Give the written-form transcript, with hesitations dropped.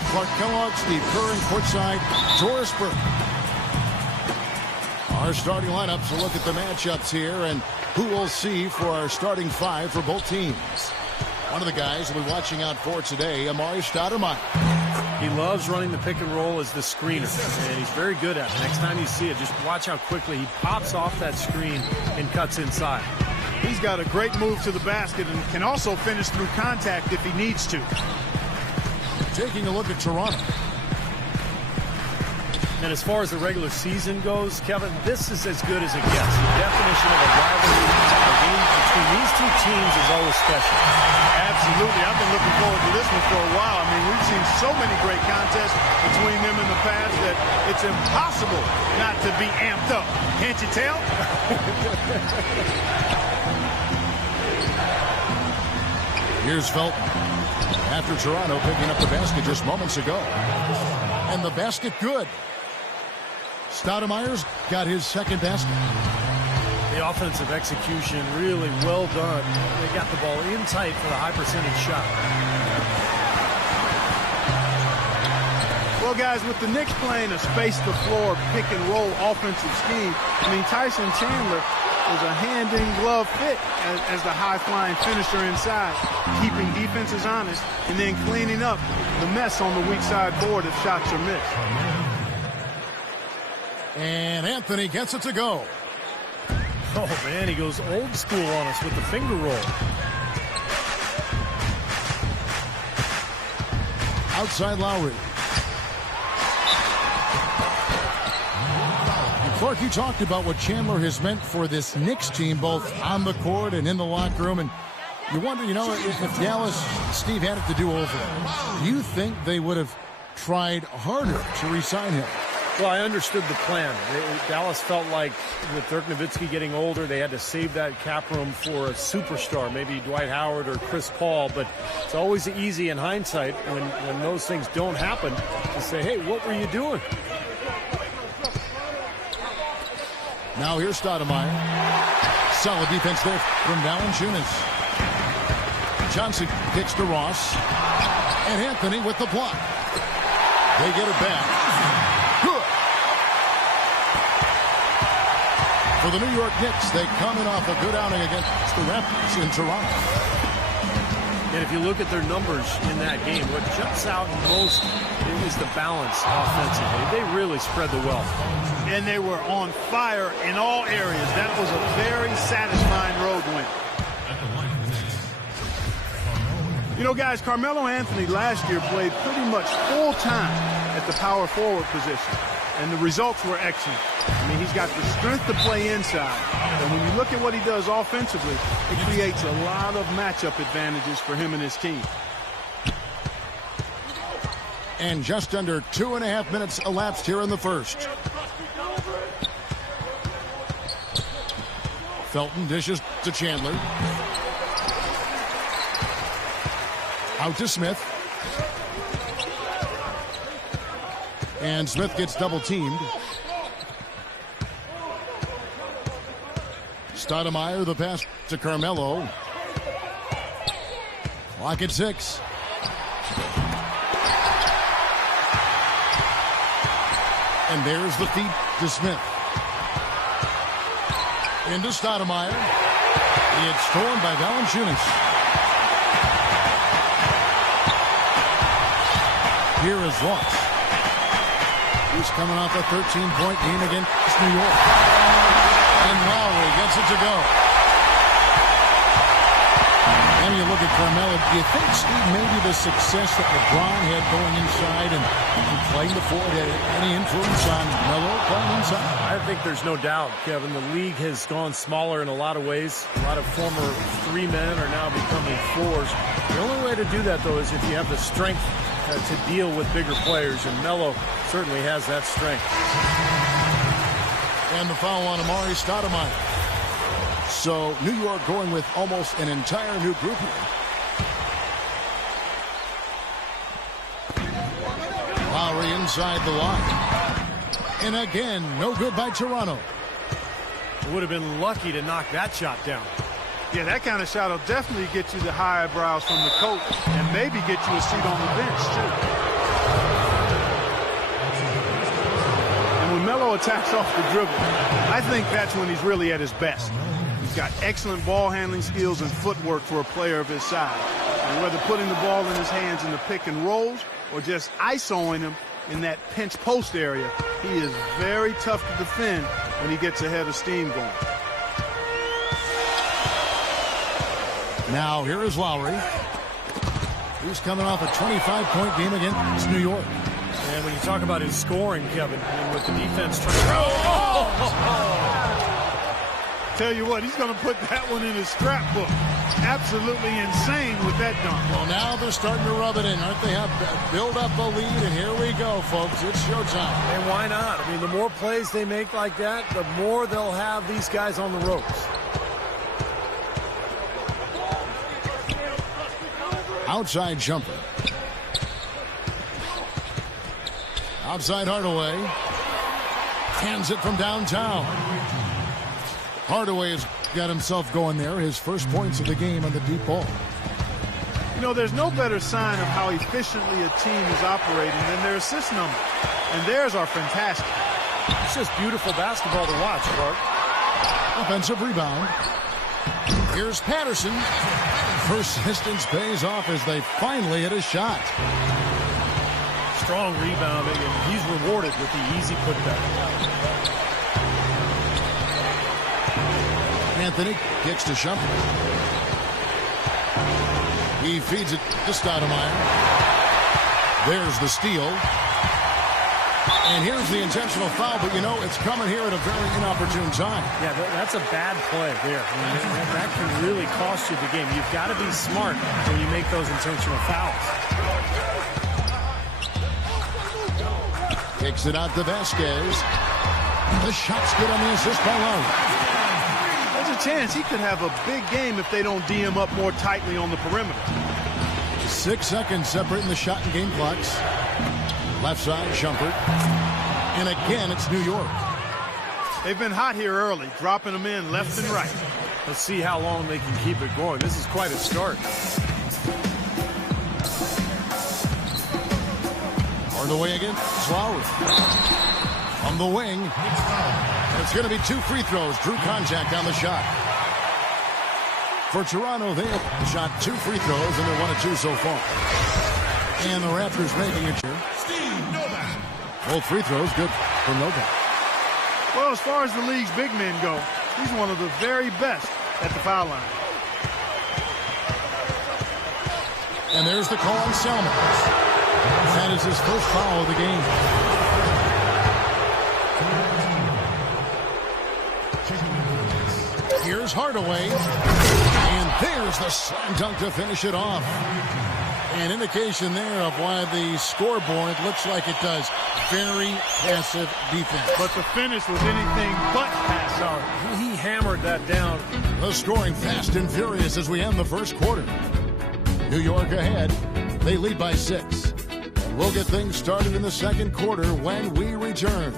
Clark Kellogg, Steve Kerr, and courtside Dorisburg. Our starting lineups, a look at the matchups here and who we'll see for our starting five for both teams. One of the guys we'll be watching out for today, Amari Stoudemire. He loves running the pick and roll as the screener, and he's very good at it. Next time you see it, just watch how quickly he pops off that screen and cuts inside. He's got a great move to the basket and can also finish through contact if he needs to. Taking a look at Toronto. And as far as the regular season goes, Kevin, this is as good as it gets. The definition of a rivalry, a game between these two teams is always special. Absolutely. I've been looking forward to this one for a while. I mean, we've seen so many great contests between them in the past that it's impossible not to be amped up. Can't you tell? Here's Felton. After Toronto picking up the basket just moments ago. And the basket good. Stoudemire's got his second basket. The offensive execution really well done. They got the ball in tight for the high percentage shot. Well, guys, with the Knicks playing a space-the-floor pick-and-roll offensive scheme, I mean, Tyson Chandler is a hand-in-glove fit as the high-flying finisher inside, keeping defenses honest and then cleaning up the mess on the weak side board if shots are missed. And Anthony gets it to go. Oh, man, he goes old school on us with the finger roll. Outside Lowry. Clark, you talked about what Chandler has meant for this Knicks team, both on the court and in the locker room. And you wonder, you know, if Dallas, Steve had it to do over, do you think they would have tried harder to re-sign him? Well, I understood the plan. Dallas felt like with Dirk Nowitzki getting older, they had to save that cap room for a superstar, maybe Dwight Howard or Chris Paul. But it's always easy in hindsight when those things don't happen to say, hey, what were you doing? Now here's Stoudemire. Solid defense there from Valanciunas. Johnson kicks to Ross. And Anthony with the block. They get it back. Good. For the New York Knicks, they come in off a good outing against the Raptors in Toronto. And if you look at their numbers in that game, what jumps out most is the balance offensively. They really spread the wealth. And they were on fire in all areas. That was a very satisfying road win. You know, guys, Carmelo Anthony last year played pretty much full time at the power forward position, and the results were excellent. I mean, he's got the strength to play inside, and when you look at what he does offensively, it creates a lot of matchup advantages for him and his team. And just under 2.5 minutes elapsed here in the first. Felton dishes to Chandler. Out to Smith. And Smith gets double teamed. Stoudemire, the pass to Carmelo. Clock at 6. And there's the feed to Smith. Into Stoudemire. It's stolen by Valanciunas. Here is Ross. He's coming off a 13-point game against New York. And Lowry gets it to go. And you look at Carmelo. Do you think, Steve, maybe the success that LeBron had going inside and playing the forward had any influence on Melo playing inside? I think there's no doubt, Kevin. The league has gone smaller in a lot of ways. A lot of former 3 men are now becoming 4s. The only way to do that, though, is if you have the strength to deal with bigger players, and Melo certainly has that strength. And the foul on Amari Stoudemire. So New York going with almost an entire new group here. Lowry inside the line. And again, no good by Toronto. Would have been lucky to knock that shot down. Yeah, that kind of shot will definitely get you the high eyebrows from the coach and maybe get you a seat on the bench, too. combo attacks off the dribble. I think that's when he's really at his best. He's got excellent ball handling skills and footwork for a player of his size. And whether putting the ball in his hands in the pick and rolls or just isoing him in that pinch post area, he is very tough to defend when he gets ahead of steam going. Now here is Lowry. He's coming off a 25-point game against New York. And when you talk about his scoring, Kevin, I mean, with the defense trying Tell you what, he's going to put that one in his scrapbook. Absolutely insane with that dunk. Well, now they're starting to rub it in, aren't they? Have build up a lead, and here we go, folks. It's showtime. And why not? I mean, the more plays they make like that, the more they'll have these guys on the ropes. Outside jumper. Outside Hardaway. Hands it from downtown. Hardaway has got himself going there. His first points of the game on the deep ball. You know, there's no better sign of how efficiently a team is operating than their assist numbers. And theirs are fantastic. It's just beautiful basketball to watch, Clark. Offensive rebound. Here's Patterson. Persistence pays off as they finally hit a shot. Strong rebounding, and he's rewarded with the easy putback. Anthony kicks to Shumpert. He feeds it to Stoudemire. There's the steal. And here's the intentional foul, but you know, it's coming here at a very inopportune time. Yeah, that's a bad play there. I mean, that can really cost you the game. You've got to be smart when you make those intentional fouls. Kicks it out to Vasquez. The shot's good on the assist by Lowry. There's a chance he could have a big game if they don't D him up more tightly on the perimeter. 6 seconds separating the shot and game clocks. Left side, Shumpert. And again, it's New York. They've been hot here early, dropping them in left and right. Let's see how long they can keep it going. This is quite a start. Hardaway again. Lowry. On the wing. It's going to be 2 free throws. Drew contact on the shot. For Toronto, they have shot 2 free throws, and they're 1 of 2 so far. And the Raptors making it here. Both free throws good for Novak. Well, as far as the league's big men go, he's one of the very best at the foul line. And there's the call on Selman. That is his first foul of the game. Here's Hardaway. And there's the slam dunk to finish it off. An indication there of why the scoreboard looks like it does. Very passive defense. But the finish was anything but passive. He hammered that down. The scoring fast and furious as we end the first quarter. New York ahead. They lead by 6. And we'll get things started in the second quarter when we return.